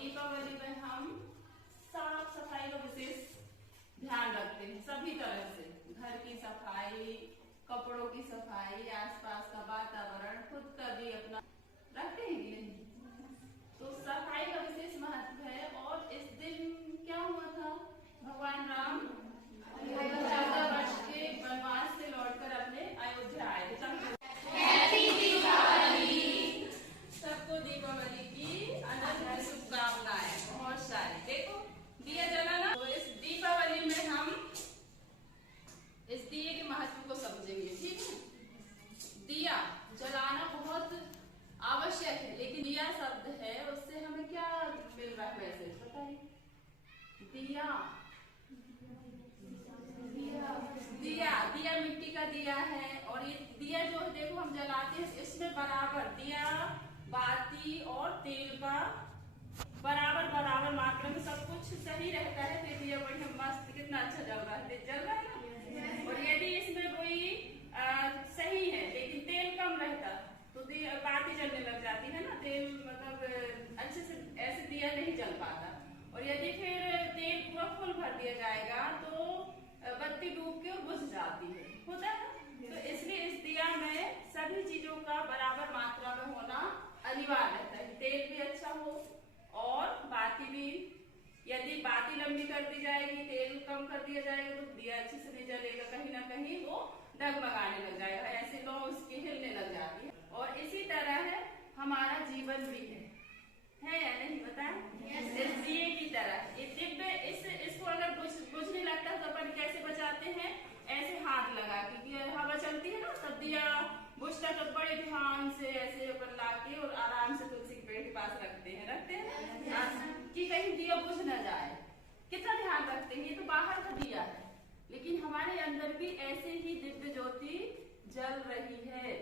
दीपावली में हम साफ सफाई का विशेष ध्यान रखते हैं सभी तरह से। घर की सफाई, कपड़ों की सफाई, आसपास का वातावरण, खुद का भी अपना रखते हैं कि नहीं। तो सफाई का विशेष महत्व है। और इस दिन क्या हुआ था, भगवान राम 14 वर्ष के वनवास से लौटकर अपने अयोध्या आए थे। सबको दीपावली की अनंत शुभकामनाएं, बहुत सारी। देखो दिया जलाना, तो इस दीपावली में हम इस दिए के महत्व को समझेंगे। ठीक है, दिया जलाना बहुत आवश्यक है, लेकिन दिया शब्द है उससे हमें क्या मिल रहा है मैसेज बताइए। दिया दिया दिया मिट्टी का दिया है। और ये दिया जो है देखो हम जलाते हैं, इसमें बराबर दिया, बाती और तेल का बराबर मात्रा में सब कुछ सही रहता है। तो दिया बढ़िया मस्त कितना अच्छा जल रहा है, जल रहा है ना। और यदि इसमें कोई सही है लेकिन तेल कम रहता तो बाती जलने लग जाती है ना। तेल मतलब अच्छे से ऐसे दिया नहीं जल पाता। और यदि फिर तेल पूरा फुल भर दिया जाएगा तो बत्ती डूब के बुझ जाती है, होता है। तो इसलिए इस दिया में सभी चीजों का बराबर मात्रा में होना अनिवार्य रहता है। तेल भी अच्छा हो और बाती भी। यदि बाती लंबी कर दी जाएगी, तेल कम कर दिया जाएगा तो दिया अच्छे से नहीं जलेगा, कहीं ना कहीं वो डगमगाने लग जाएगा, ऐसे लौ उसकी हिलने लग जाती है। और इसी तरह हमारा जीवन भी है या नहीं बताएं। इस दिए की तरह ये दिव्य इसको अगर बुझने लगता है तो अपन कैसे बचाते हैं, ऐसे हाथ लगा के, हवा चलती है ना तब दिया बुझता तो बड़े ध्यान से ऐसे अपन लाके और आराम से तुलसी के पेड़ के पास रखते हैं कि कहीं दिया बुझ न जाए। कितना ध्यान रखते हैं। ये तो बाहर का दिया है, लेकिन हमारे अंदर भी ऐसे ही दिव्य ज्योति जल रही है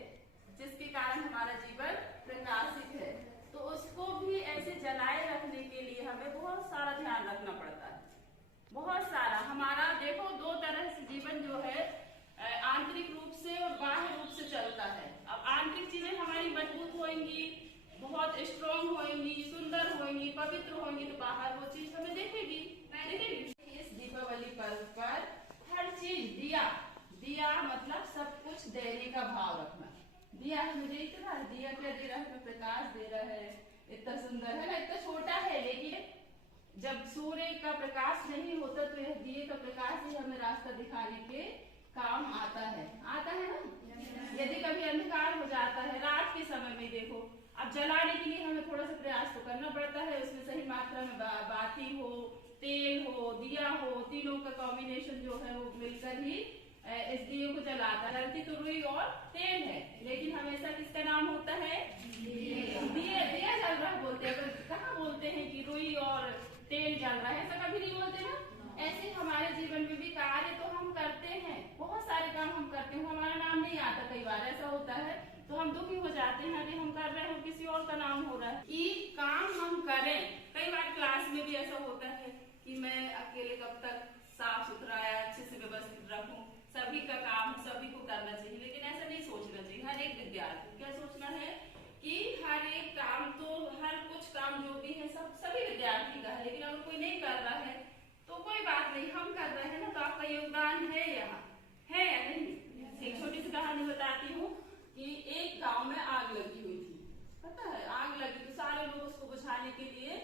जिसके कारण हमारा जीवन प्रकाशित है। तो उसको भी ऐसे जलाए रखने के लिए हमें बहुत सारा ध्यान रखना पड़ता है, बहुत सारा। हमारा देखो दो तरह से जीवन जो है आंतरिक रूप से और बाह्य रूप से चलता है। अब आंतरिक चीजें हमारी मजबूत होंगी, बहुत स्ट्रॉन्ग होंगी, सुंदर होंगी, पवित्र होंगी, तो बाहर वो चीज हमें दिखेगी। इस दीपावली पर्व पर हर चीज दिया मतलब सब कुछ देने का भाव रखना। दिया है मुझे इतना, दिया क्या दे रहा है, प्रकाश दे रहा है, इतना सुंदर है ना, इतना छोटा है, लेकिन जब सूर्य का प्रकाश नहीं होता तो यह दिए का प्रकाश ही हमें रास्ता दिखाने के काम आता है ना। यदि कभी अंधकार हो जाता है रात के समय में, देखो अब जलाने के लिए हमें थोड़ा सा प्रयास तो करना पड़ता है, उसमें सही मात्रा में बाती हो, तेल हो, दिया हो, तीनों का कॉम्बिनेशन जो है वो मिलकर ही इस दिए को जलाता है। धरती तो रुई और तेल है, लेकिन हमेशा किसका नाम होता है, दिया जल रहा बोलते हैं। कहाँ बोलते हैं कि रुई और तेल जल रहा है, ऐसा कभी नहीं बोलते ना। ऐसे हमारे जीवन में भी कार्य तो हम करते हैं, बहुत सारे काम हम करते हैं, हमारा नाम नहीं आता। कई बार ऐसा होता है तो हम दुखी हो जाते हैं कि हम कर रहे हैं किसी और का नाम हो रहा है। कि काम हम करें, कई बार क्लास में भी ऐसा होता है कि मैं अकेले कब तक साफ सुथरा अच्छे से व्यवस्थित रखूं, सभी का काम सभी को करना चाहिए, लेकिन ऐसा नहीं सोचना चाहिए। हर एक विद्यार्थी क्या सोचना है कि हर एक काम तो हर कुछ काम जो भी है सभी विद्यार्थी का है, लेकिन अगर कोई नहीं कर रहा है तो कोई बात नहीं, हम कर रहे हैं ना, तो आपका योगदान है यहाँ, है या नहीं। एक छोटी सी कहानी बताती हूँ कि एक गांव में आग लगी हुई थी। पता है आग लगी तो सारे लोग उसको बुझाने के लिए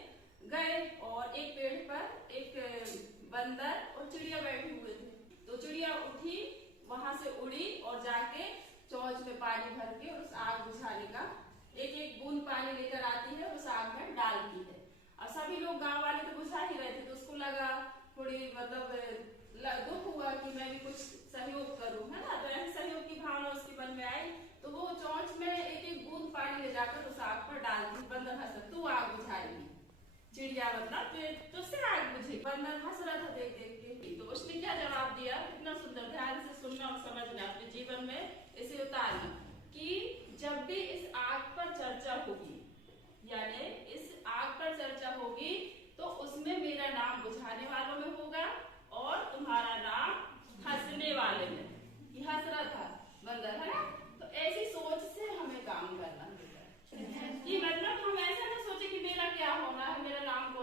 गए और एक पेड़ पर एक बंदर और चिड़िया बैठे हुए थे। तो चिड़िया उठी, वहां से उड़ी और जाके चौच में पानी भर के उस आग बुझाने का एक एक बूंद पानी लेकर आती है, उस आग में डालती है। अब सभी लोग गांव वाले तो बुझा ही रहे थे, तो उसको लगा थोड़ी मतलब दुख हुआ कि मैं भी कुछ सहयोग करूं, है ना। तो ऐसे सहयोग की भावना उसके मन में आई, तो वो चौच में एक एक बूंद पानी ले जाकर उस आग पर डालती। बंदर हंस, तू आग बुझाएगी, चिड़िया मतलब तुझसे आग बुझे। बंदर हंस रहा था देख देख के। तो उसने क्या जवाब दिया, कितना सुंदर, ध्यान से सुनना और समझना, अपने जीवन में इसे उतारना। कि जब भी इस आग पर चर्चा होगी, यानी इस आग पर चर्चा होगी तो उसमें मेरा नाम बुझाने वालों में होगा और तुम्हारा नाम हंसने वाले में। ये हंस रहा था बंदर, है ना। तो ऐसी सोच से हमें काम करना होगा कि मतलब हम ऐसा ना सोचे कि मेरा क्या होना है, मेरा नाम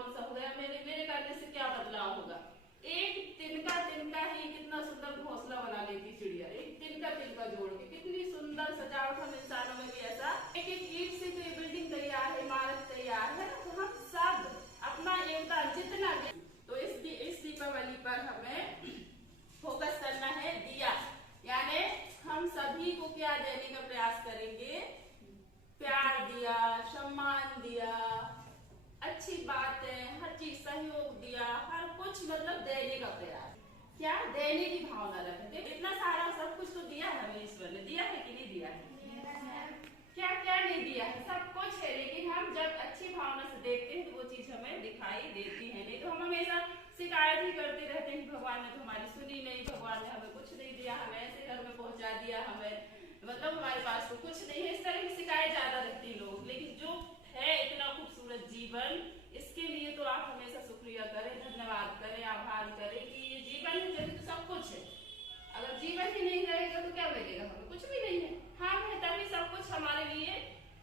कुछ मतलब देने का प्रयास, क्या देने की भावना रखें। इतना सारा सब कुछ तो दिया है हमें ईश्वर ने, दिया है कि नहीं दिया है? क्या क्या नहीं दिया है, सब कुछ है। लेकिन हम जब अच्छी भावना से देखते हैं तो वो चीज हमें दिखाई देती है। नहीं तो हम हमेशा शिकायत ही करते रहते हैं, भगवान ने तो हमारी सुनी नहीं, भगवान ने हमें कुछ नहीं दिया, हमें ऐसे घर में पहुंचा दिया, हमें मतलब हमारे पास तो कुछ नहीं है। इस तरह की शिकायत ज्यादा रहती है लोग। लेकिन जो है इतना खूबसूरत जीवन, इसके लिए तो आप हमेशा शुक्रिया करें, धन्यवाद करें, आभार करें कि ये जीवन है, जब तो सब कुछ है। अगर जीवन ही नहीं रहेगा तो क्या लगेगा, हमें कुछ भी नहीं है। हम है तभी सब कुछ हमारे लिए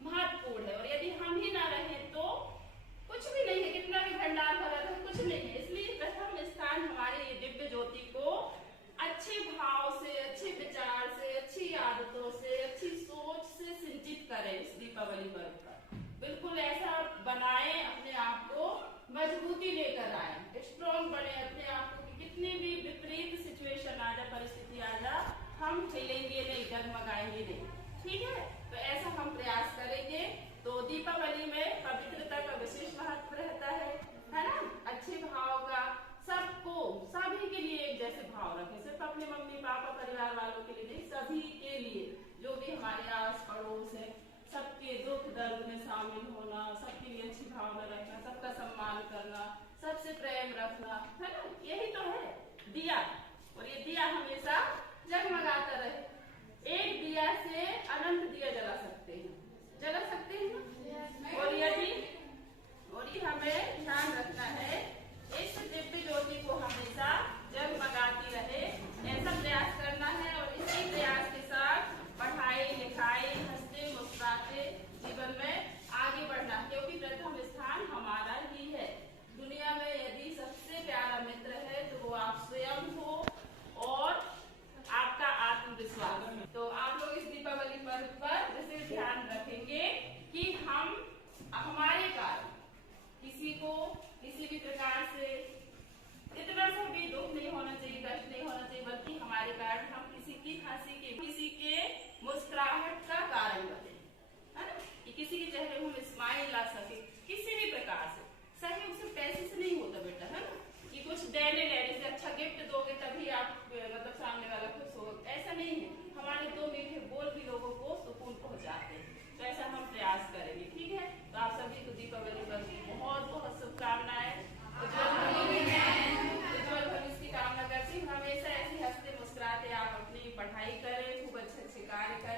महत्वपूर्ण है, और यदि हम ही ना रहे तो कुछ भी नहीं है, कितना भी भंडार भरा रहे कुछ नहीं है। इसलिए प्रथम स्थान हमारे ये दिव्य ज्योति को अच्छे भाव से, अच्छे विचार से, अच्छी आदतों से, अच्छी सोच से सिंचित करें इस दीपावली पर्व पर। बिल्कुल ऐसा बनाए, अपने आप को मजबूती लेकर आए, स्ट्रॉन्ग बने अपने आप को। कितनी भी विपरीत सिचुएशन आ जाए, परिस्थिति आ जाए, हम हिलेंगे नहीं, डगमगाएंगे नहीं। ठीक है, तो ऐसा हम प्रयास करेंगे। तो दीपावली में पवित्रता का विशेष महत्व रहता है ना। अच्छे भाव का, सबको, सभी के लिए एक जैसे भाव रखें, सिर्फ अपने मम्मी पापा परिवार वालों के लिए नहीं, सभी के लिए, जो भी हमारे आस पड़ोस है, सबके दुख दर्द में शामिल होना, सबके लिए अच्छी भावना रखना, सबका सम्मान करना, सबसे प्रेम रखना, है ना। यही तो है दिया, और ये दिया हमेशा जगमगाता रहे। एक दिया से अनंत दिया जला सकते हैं, जला सकते हैं ना। और यदि हमें ध्यान रखना है, इस दिव्य ज्योति को हमेशा जगमगाती रहे, ऐसा प्रयास करना है। और इसी प्रयास के साथ पढ़ाई लिखाई, हंसते मुस्कुराते जीवन में आगे बढ़ना, क्योंकि प्रथम स्थान हमारा ही है। दुनिया में यदि सबसे प्यारा मित्र है तो वो आप स्वयं हो और आपका आत्मविश्वास। तो आप लोग इस दीपावली पर्व पर विशेष ध्यान रखेंगे कि हम, हमारे कारण किसी को किसी भी प्रकार से इतना सा भी दुख नहीं होना चाहिए, कष्ट नहीं होना चाहिए, बल्कि हमारे कारण हम किसी की हंसी के, किसी के मुस्कुराहट का कारण बने, है ना। कि किसी के चेहरे में हम स्माइल ला सके किसी भी प्रकार से। सहयोग सिर्फ पैसे से नहीं होता बेटा, है ना, कि कुछ देने लेने से, अच्छा गिफ्ट दोगे तभी आप मतलब सामने वाला खुश होगा, ऐसा नहीं है। हमारे दो मीठे बोल भी लोगों को सुकून पहुंचाते हैं। तो ऐसा हम प्रयास करेंगे, ठीक है। तो आप सभी को दीपावली पर बहुत बहुत शुभकामनाएं, उज्ज्वल भविष्य की कामना करती हूँ। हमेशा ऐसे हंसते मुस्कुराते आप अपनी पढ़ाई करें, खूब अच्छे अच्छे कार्य करें।